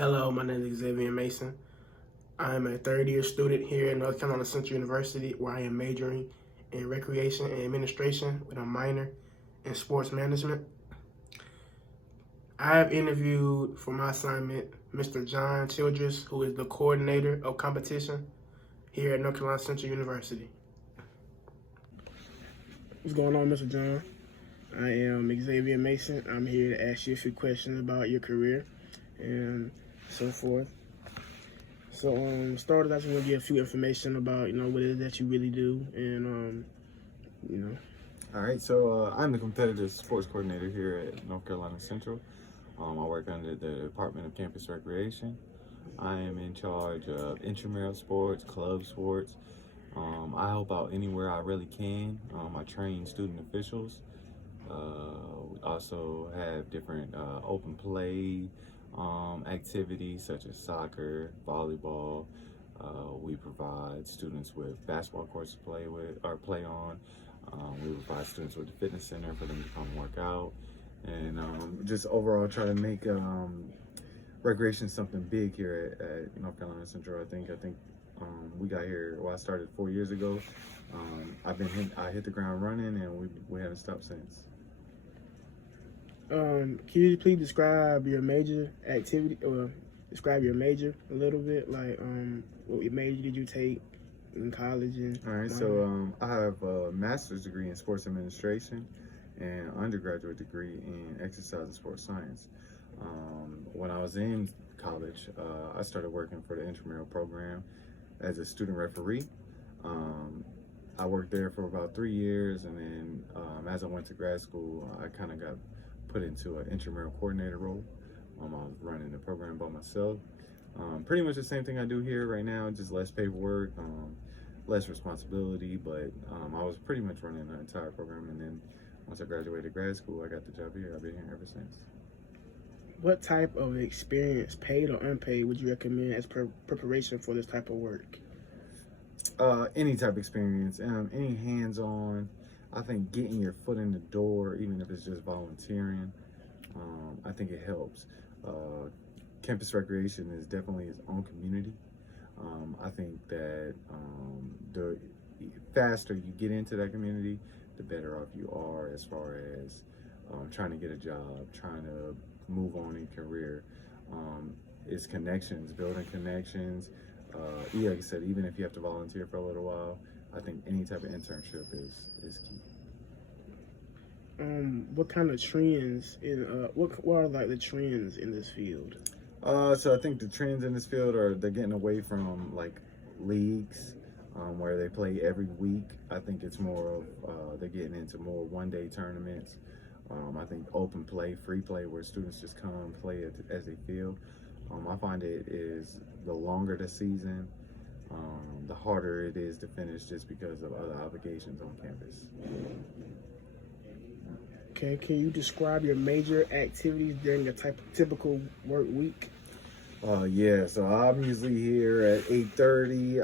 Hello, my name is Xzavain Mason. I am a third-year student here at North Carolina Central University, where I am majoring in recreation and administration with a minor in sports management. I have interviewed for my assignment Mr. John Childress, who is the coordinator of competition here at North Carolina Central University. What's going on, Mr. John? I am Xzavain Mason. I'm here to ask you a few questions about your career and so forth. So, started, I just want to give a few information about, what it is that you really do and, All right, so I'm the competitive sports coordinator here at North Carolina Central. I work under the Department of Campus Recreation. I am in charge of intramural sports, club sports. I help out anywhere I really can. I train student officials. We also have different open play activities such as soccer, volleyball. We provide students with basketball courts to play with or play on. We provide students with a fitness center for them to come work out, and just overall try to make recreation something big here at North Carolina Central. I think we got here. Well, I started 4 years ago. I hit the ground running, and we haven't stopped since. Can you please describe your major activity, or describe your major a little bit? Like, what major did you take in college? All right, so I have a master's degree in sports administration and undergraduate degree in exercise and sports science. When I was in college, I started working for the intramural program as a student referee. I worked there for about 3 years, and then as I went to grad school, I kind of got put into an intramural coordinator role. I was running the program by myself. Pretty much the same thing I do here right now, just less paperwork, less responsibility, but I was pretty much running the entire program, and then once I graduated grad school, I got the job here. I've been here ever since. What type of experience, paid or unpaid, would you recommend as preparation for this type of work? Any type of experience, any hands-on. I think getting your foot in the door, even if it's just volunteering, I think it helps. Campus recreation is definitely its own community. I think that the faster you get into that community, the better off you are as far as trying to get a job, trying to move on in career. It's connections, building connections. Like I said, even if you have to volunteer for a little while, I think any type of internship is key. What kind of trends what are like the trends in this field? So I think the trends in this field they're getting away from like leagues where they play every week. I think it's more of they're getting into more one-day tournaments. I think open play, free play, where students just come and play as they feel. I find it is the longer the season, the harder it is to finish just because of other obligations on campus. Okay, can you describe your major activities during a typical work week? Yeah, so I'm usually here at 8:30.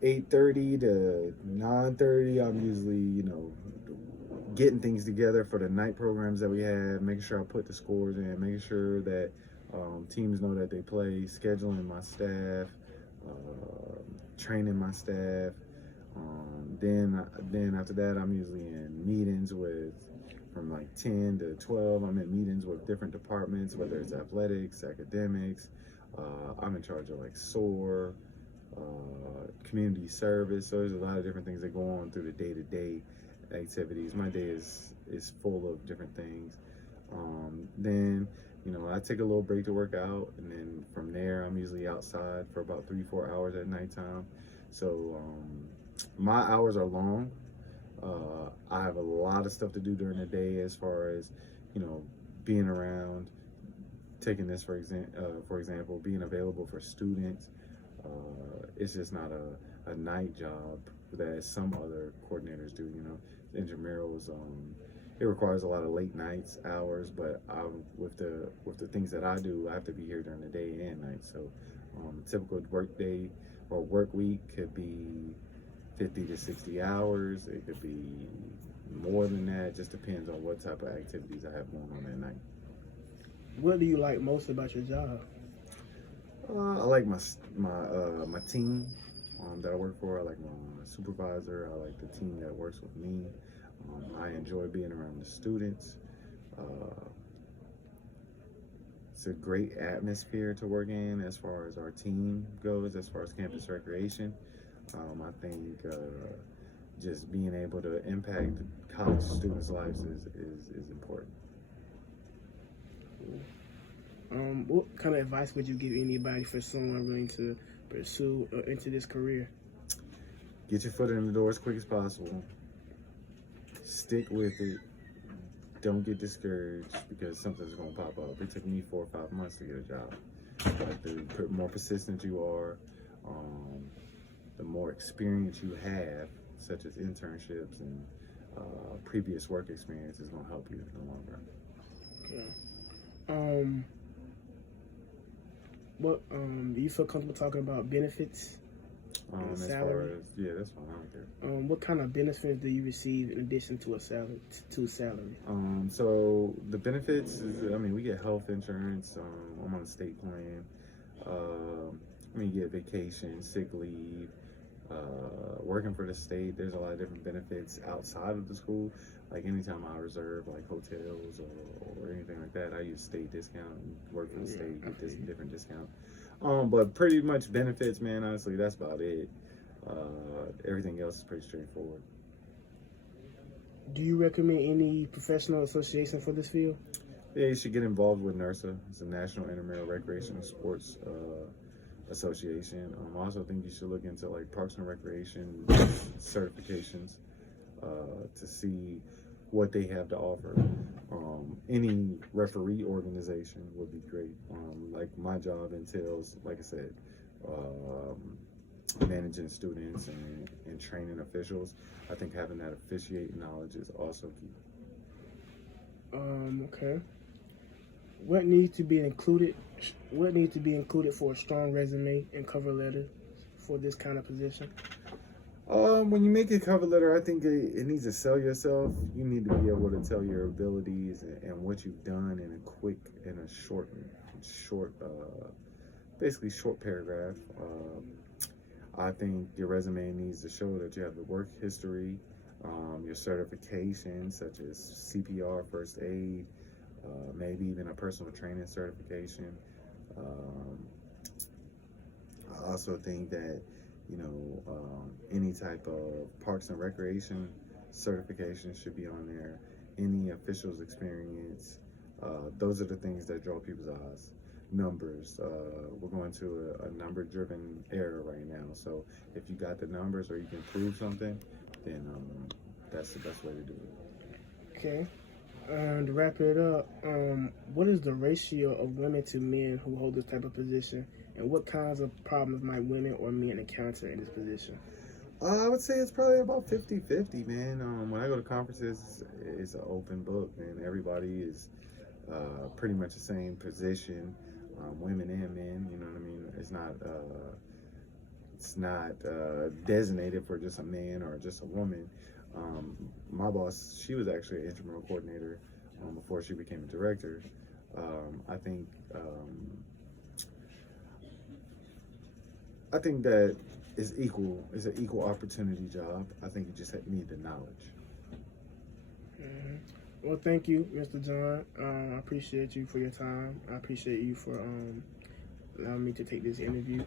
8:30 to 9:30. I'm usually, getting things together for the night programs that we have, making sure I put the scores in, making sure that teams know that they play, scheduling my staff, training my staff. Then after that, I'm usually in meetings from like 10 to 12. I'm in meetings with different departments, whether it's athletics, academics. I'm in charge of like SOAR, community service. So there's a lot of different things that go on through the day-to-day activities. My day is full of different things. Then I take a little break to work out, and then from there I'm usually outside for about 3-4 hours at nighttime. So my hours are long. I have a lot of stuff to do during the day, as far as being around, taking this for example, being available for students. It's just not a night job that some other coordinators do. Intramurals, it requires a lot of late nights hours, but with the things that I do, I have to be here during the day and night. So typical work day or work week could be 50 to 60 hours. It could be more than that. It just depends on what type of activities I have going on at night. What do you like most about your job? I like my team that I work for. I like my supervisor. I like the team that works with me. I enjoy being around the students. It's a great atmosphere to work in as far as our team goes, as far as campus recreation. I think just being able to impact college students' lives is important. What kind of advice would you give anybody for someone willing to pursue into this career? Get your foot in the door as quick as possible. Stick with it. Don't get discouraged because something's going to pop up. It took me 4 or 5 months to get a job. Like the more persistent you are, the more experience you have, such as internships and previous work experience, is going to help you in the long run. Okay. What do you feel comfortable talking about benefits? As salary? far as, yeah, that's fine. I don't care. What kind of benefits do you receive in addition to a salary? So the benefits is, we get health insurance. I'm on a state plan. You get vacation, sick leave. Working for the state, there's a lot of different benefits outside of the school. Like anytime I reserve like hotels or anything like that, I use state discount and work for the state, get this different discount. But pretty much benefits, man, honestly, that's about it. Everything else is pretty straightforward. Do you recommend any professional association for this field? Yeah, you should get involved with NERSA. It's the National Intramural Recreational Sports Association. I also think you should look into like Parks and Recreation certifications to see what they have to offer. Any referee organization would be great. Like my job entails, like I said, managing students and training officials. I think having that officiating knowledge is also key. Okay. What needs to be included? What needs to be included for a strong resume and cover letter for this kind of position? When you make a cover letter, I think it needs to sell yourself. You need to be able to tell your abilities and what you've done in a short, basically short paragraph. I think your resume needs to show that you have the work history, your certifications such as CPR, first aid, maybe even a personal training certification. I also think that any type of Parks and Recreation certification should be on there. Any officials experience. Those are the things that draw people's eyes. Numbers. We're going to a number-driven era right now. So if you got the numbers or you can prove something, then that's the best way to do it. Okay. To wrap it up, what is the ratio of women to men who hold this type of position, and what kinds of problems might women or men encounter in this position? I would say it's probably about 50-50, man. When I go to conferences, it's an open book, man. Everybody is pretty much the same position, women and men. You know what I mean? It's not designated for just a man or just a woman. My boss, she was actually an intramural coordinator before she became a director. I think that it's equal. It's an equal opportunity job. I think you just need the knowledge. Mm-hmm. Well, thank you, Mr. John. I appreciate you for your time. I appreciate you for allowing me to take this interview.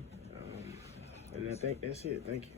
And I think that's it. Thank you.